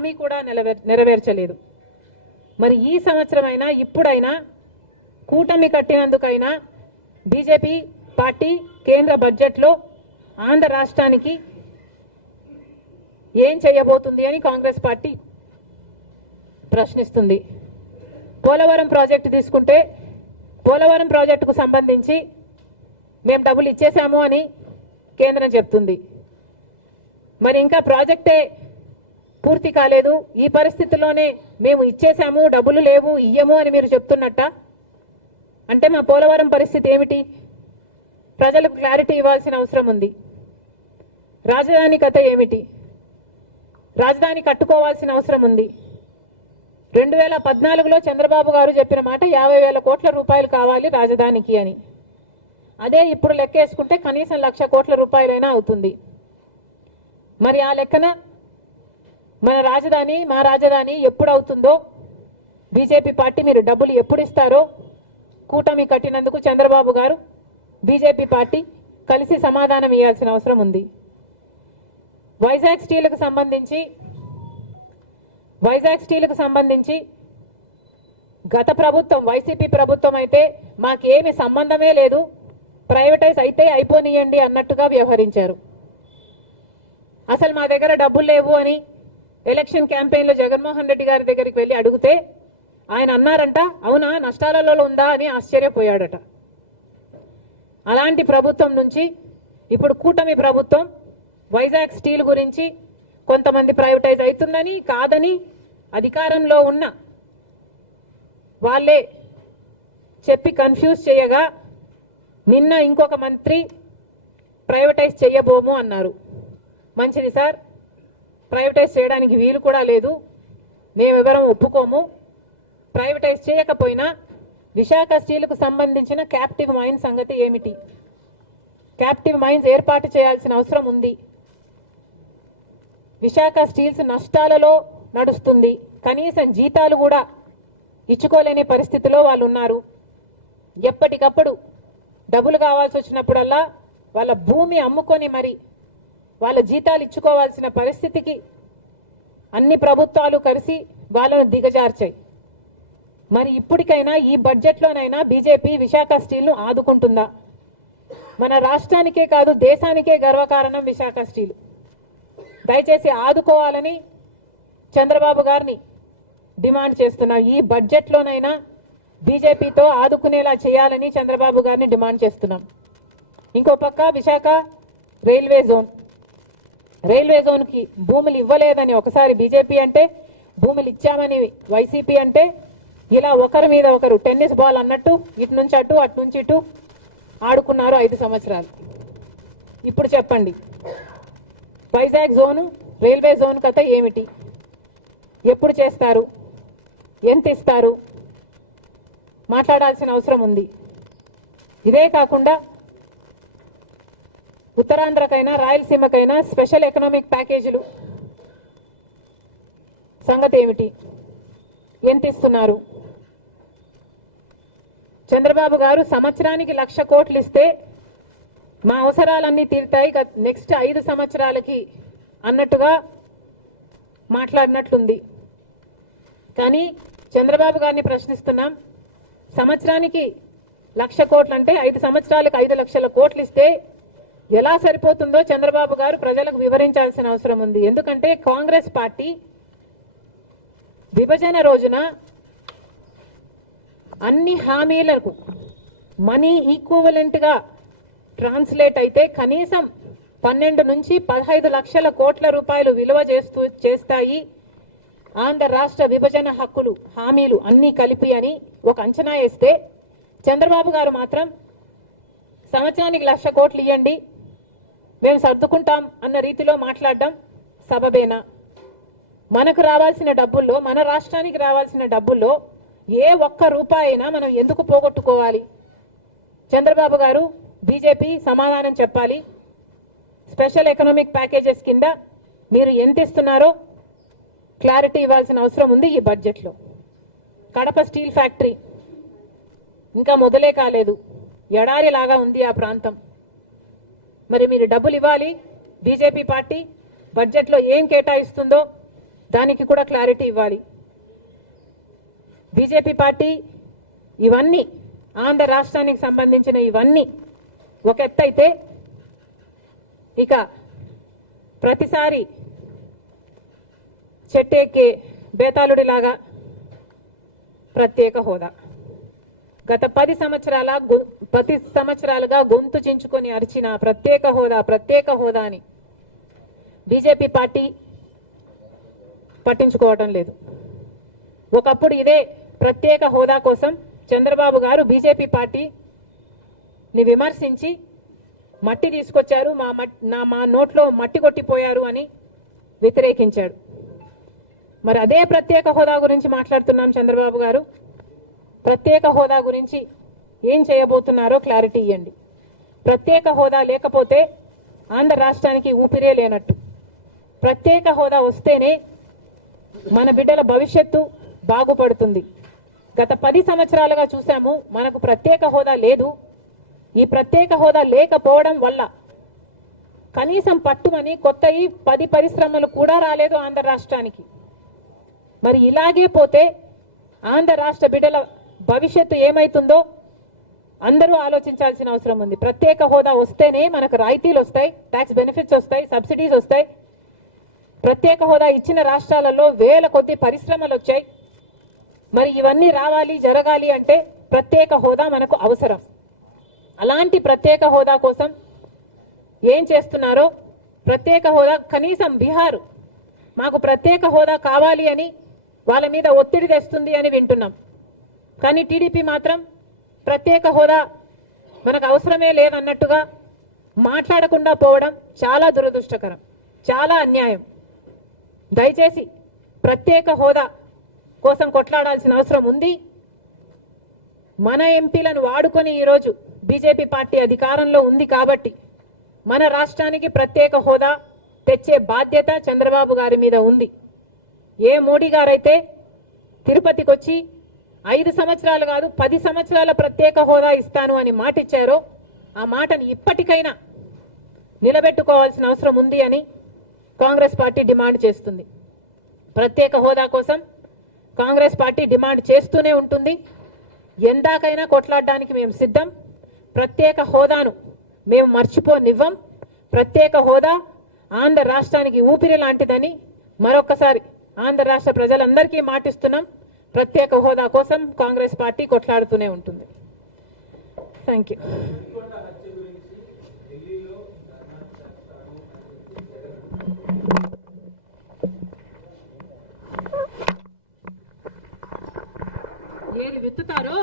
హామీ కూడా నెరవేర్చలేదు. మరి ఈ సంవత్సరమైనా ఇప్పుడైనా కూటమి కట్టినందుకైనా బీజేపీ పార్టీ కేంద్ర బడ్జెట్లో ఆంధ్ర రాష్ట్రానికి ఏం చేయబోతుంది అని కాంగ్రెస్ పార్టీ ప్రశ్నిస్తుంది. పోలవరం ప్రాజెక్టు తీసుకుంటే పోలవరం ప్రాజెక్టుకు సంబంధించి మేము డబ్బులు ఇచ్చేశాము అని కేంద్రం చెప్తుంది. మరి ఇంకా ప్రాజెక్టే పూర్తి కాలేదు. ఈ పరిస్థితుల్లోనే మేము ఇచ్చేశాము డబ్బులు లేవు ఇయ్యము అని మీరు చెప్తున్నట్ట? అంటే మా పోలవరం పరిస్థితి ఏమిటి? ప్రజలకు క్లారిటీ ఇవ్వాల్సిన అవసరం ఉంది. రాజధాని కథ ఏమిటి? రాజధాని కట్టుకోవాల్సిన అవసరం ఉంది. రెండు వేల పద్నాలుగులో చంద్రబాబు గారు చెప్పిన మాట యాభై వేల కోట్ల రూపాయలు కావాలి రాజధానికి అని. అదే ఇప్పుడు లెక్కేసుకుంటే కనీసం లక్ష కోట్ల రూపాయలైనా అవుతుంది. మరి ఆ లెక్కన మన రాజధాని మా రాజధాని ఎప్పుడు అవుతుందో బీజేపీ పార్టీ మీరు డబ్బులు ఎప్పుడు ఇస్తారో కూటమి కట్టినందుకు చంద్రబాబు గారు బీజేపీ పార్టీ కలిసి సమాధానం ఇవ్వాల్సిన అవసరం ఉంది. వైజాగ్ స్టీల్కు సంబంధించి వైజాగ్ స్టీల్కు సంబంధించి గత ప్రభుత్వం వైసీపీ ప్రభుత్వం అయితే మాకేమి సంబంధమే లేదు ప్రైవేటైజ్ అయితే అయిపోనియండి అన్నట్టుగా వ్యవహరించారు. అసలు మా దగ్గర డబ్బులు లేవు అని ఎలక్షన్ క్యాంపెయిన్లో జగన్మోహన్ రెడ్డి గారి దగ్గరికి వెళ్ళి అడిగితే ఆయన అన్నారంట అవునా నష్టాలలో ఉందా అని ఆశ్చర్యపోయాడట. అలాంటి ప్రభుత్వం నుంచి ఇప్పుడు కూటమి ప్రభుత్వం వైజాగ్ స్టీల్ గురించి కొంతమంది ప్రైవేటైజ్ అవుతుందని కాదని అధికారంలో ఉన్న వాళ్ళే చెప్పి కన్ఫ్యూజ్ చేయగా నిన్న ఇంకొక మంత్రి ప్రైవేటైజ్ చేయబోము అన్నారు. మంచిది సార్? ప్రైవేటైజ్ చేయడానికి వీలు కూడా లేదు. మేమెవరం ఒప్పుకోము. ప్రైవేటైజ్ చేయకపోయినా విశాఖ స్టీల్కు సంబంధించిన క్యాప్టివ్ మైన్ సంగతి ఏమిటి? క్యాప్టివ్ మైన్స్ ఏర్పాటు చేయాల్సిన అవసరం ఉంది. విశాఖ స్టీల్స్ నష్టాలలో నడుస్తుంది. కనీసం జీతాలు కూడా ఇచ్చుకోలేని పరిస్థితిలో వాళ్ళు ఉన్నారు ఎప్పటికప్పుడు డబ్బులు కావాల్సి వచ్చినప్పుడల్లా వాళ్ళ భూమి అమ్ముకొని మరి వాళ్ళ జీతాలు ఇచ్చుకోవాల్సిన పరిస్థితికి అన్ని ప్రభుత్వాలు కలిసి వాళ్ళను దిగజార్చాయి. మరి ఇప్పటికైనా ఈ బడ్జెట్లోనైనా బీజేపీ విశాఖ స్టీల్ను ఆదుకుంటుందా? మన రాష్ట్రానికే కాదు దేశానికే గర్వకారణం విశాఖ స్టీల్. దయచేసి ఆదుకోవాలని చంద్రబాబు గారిని డిమాండ్ చేస్తున్నాం. ఈ బడ్జెట్లోనైనా బీజేపీతో ఆదుకునేలా చేయాలని చంద్రబాబు గారిని డిమాండ్ చేస్తున్నాం. ఇంకో పక్క విశాఖ రైల్వే జోన్. రైల్వే జోన్కి భూములు ఇవ్వలేదని ఒకసారి బీజేపీ అంటే భూములు ఇచ్చామని వైసీపీ అంటే ఇలా ఒకరి మీద ఒకరు టెన్నిస్ బాల్ అన్నట్టు ఇటు నుంచి అటు అటు నుంచి ఇటు ఆడుకున్నారు ఐదు సంవత్సరాలు. ఇప్పుడు చెప్పండి. వైజాగ్ జోను రైల్వే జోన్ కథ ఏమిటి? ఎప్పుడు చేస్తారు? ఎంత ఇస్తారు? మాట్లాడాల్సిన అవసరం ఉంది. ఇదే కాకుండా ఉత్తరాంధ్రకైనా రాయలసీమకైనా స్పెషల్ ఎకనామిక్ ప్యాకేజీలు. సంగతి ఏమిటి ఎంత ఇస్తున్నారు చంద్రబాబు గారు సంవత్సరానికి లక్ష కోట్లు ఇస్తే మా అవసరాలన్నీ తీరుతాయి. నెక్స్ట్ ఐదు సంవత్సరాలకి అన్నట్టుగా మాట్లాడినట్లుంది. కానీ చంద్రబాబు గారిని ప్రశ్నిస్తున్నాం. సంవత్సరానికి లక్ష కోట్లు అంటే ఐదు సంవత్సరాలకు ఐదు లక్షల కోట్లు ఇస్తే ఎలా సరిపోతుందో చంద్రబాబు గారు ప్రజలకు వివరించాల్సిన అవసరం ఉంది. ఎందుకంటే కాంగ్రెస్ పార్టీ విభజన రోజున అన్ని హామీలకు మనీ ఈక్వలెంట్గా ట్రాన్స్లేట్ అయితే కనీసం పన్నెండు నుంచి పదహైదు లక్షల కోట్ల రూపాయలు విలువ చేస్తూ చేస్తాయి ఆంధ్ర రాష్ట్ర విభజన హక్కులు హామీలు అన్నీ కలిపి అని ఒక అంచనా వేస్తే చంద్రబాబు గారు మాత్రం సంవత్సరానికి లక్ష కోట్లు ఇవ్వండి మేము సర్దుకుంటాం అన్న రీతిలో మాట్లాడడం సబబేనా? మనకు రావాల్సిన డబ్బుల్లో మన రాష్ట్రానికి రావాల్సిన డబ్బుల్లో ఏ ఒక్క రూపాయైనా మనం ఎందుకు పోగొట్టుకోవాలి? చంద్రబాబు గారు బీజేపీ సమాధానం చెప్పాలి. స్పెషల్ ఎకనామిక్ ప్యాకేజెస్ కింద మీరు ఎంత ఇస్తున్నారో క్లారిటీ ఇవ్వాల్సిన అవసరం ఉంది ఈ బడ్జెట్లో. కడప స్టీల్ ఫ్యాక్టరీ ఇంకా మొదలే కాలేదు. ఎడారి లాగా ఉంది ఆ ప్రాంతం. మరి మీరు డబ్బులు ఇవ్వాలి? బీజేపీ పార్టీ బడ్జెట్లో ఏం కేటాయిస్తుందో దానికి కూడా క్లారిటీ ఇవ్వాలి. బీజేపీ పార్టీ ఇవన్నీ ఆంధ్ర రాష్ట్రానికి సంబంధించిన ఇవన్నీ ఒక ఎత్తైతే ఇక ప్రతిసారి చెట్టేకే బేతాళుడిలాగా ప్రత్యేక హోదా. గత పది సంవత్సరాల పది సంవత్సరాలుగా గొంతు చించుకొని అరిచిన ప్రత్యేక హోదా ప్రత్యేక హోదా అని బీజేపీ పార్టీ పట్టించుకోవటం లేదు. ఒకప్పుడు ఇదే ప్రత్యేక హోదా కోసం చంద్రబాబు గారు బీజేపీ పార్టీని విమర్శించి మట్టి తీసుకొచ్చారు మా నా మా నోట్లో మట్టి కొట్టిపోయారు అని వ్యతిరేకించాడు. మరి అదే ప్రత్యేక హోదా గురించి మాట్లాడుతున్నాం చంద్రబాబు గారు. ప్రత్యేక హోదా గురించి ఏం చేయబోతున్నారో క్లారిటీ ఇవ్వండి ప్రత్యేక హోదా లేకపోతే ఆంధ్ర రాష్ట్రానికి ఊపిరే లేనట్టు. ప్రత్యేక హోదా వస్తేనే మన బిడ్డల భవిష్యత్తు బాగుపడుతుంది. గత పది సంవత్సరాలుగా చూసాము మనకు ప్రత్యేక హోదా లేదు. ఈ ప్రత్యేక హోదా లేకపోవడం వల్ల కనీసం పట్టుమని కొత్త ఈ పది పరిశ్రమలు కూడా రాలేదు ఆంధ్ర రాష్ట్రానికి. మరి ఇలాగే పోతే ఆంధ్ర రాష్ట్ర బిడ్డల భవిష్యత్తు ఏమైతుందో అందరూ ఆలోచించాల్సిన అవసరం ఉంది. ప్రత్యేక హోదా వస్తేనే మనకు రాయితీలు వస్తాయి ట్యాక్స్ బెనిఫిట్స్ వస్తాయి సబ్సిడీస్ వస్తాయి. ప్రత్యేక హోదా ఇచ్చిన రాష్ట్రాలలో వేల కొద్ది పరిశ్రమలు వచ్చాయి. మరి ఇవన్నీ రావాలి జరగాలి అంటే ప్రత్యేక హోదా మనకు అవసరం. అలాంటి ప్రత్యేక హోదా కోసం ఏం చేస్తున్నారో ప్రత్యేక హోదా కనీసం బీహార్ మాకు ప్రత్యేక హోదా కావాలి అని వాళ్ళ మీద ఒత్తిడి తెస్తుంది అని వింటున్నాం. కానీ టీడీపీ మాత్రం ప్రత్యేక హోదా మనకు అవసరమే లేదన్నట్టుగా మాట్లాడకుండా పోవడం చాలా దురదృష్టకరం చాలా అన్యాయం. దయచేసి ప్రత్యేక హోదా కోసం కొట్లాడాల్సిన అవసరం ఉంది. మన ఎంపీలను వాడుకొని ఈరోజు బీజేపీ పార్టీ అధికారంలో ఉంది కాబట్టి మన రాష్ట్రానికి ప్రత్యేక హోదా తెచ్చే బాధ్యత చంద్రబాబు గారి మీద ఉంది. ఏ మోడీ గారైతే తిరుపతికి వచ్చి ఐదు సంవత్సరాలు కాదు పది సంవత్సరాల ప్రత్యేక హోదా ఇస్తాను అని మాట ఇచ్చారో ఆ మాటను ఇప్పటికైనా నిలబెట్టుకోవాల్సిన అవసరం ఉంది అని కాంగ్రెస్ పార్టీ డిమాండ్ చేస్తుంది. ప్రత్యేక హోదా కోసం కాంగ్రెస్ పార్టీ డిమాండ్ చేస్తూనే ఉంటుంది. ఎందాకైనా కొట్లాడడానికి మేము సిద్ధం. ప్రత్యేక హోదాను మేము మర్చిపోనివ్వం. ప్రత్యేక హోదా ఆంధ్ర రాష్ట్రానికి ఊపిరి లాంటిదని మరొకసారి ఆంధ్ర రాష్ట్ర ప్రజలందరికీ మాటిస్తున్నాం. ప్రత్యేక హోదా కోసం కాంగ్రెస్ పార్టీ కొట్లాడుతూనే ఉంటుంది. థ్యాంక్ యూ ఏది విత్తుతారో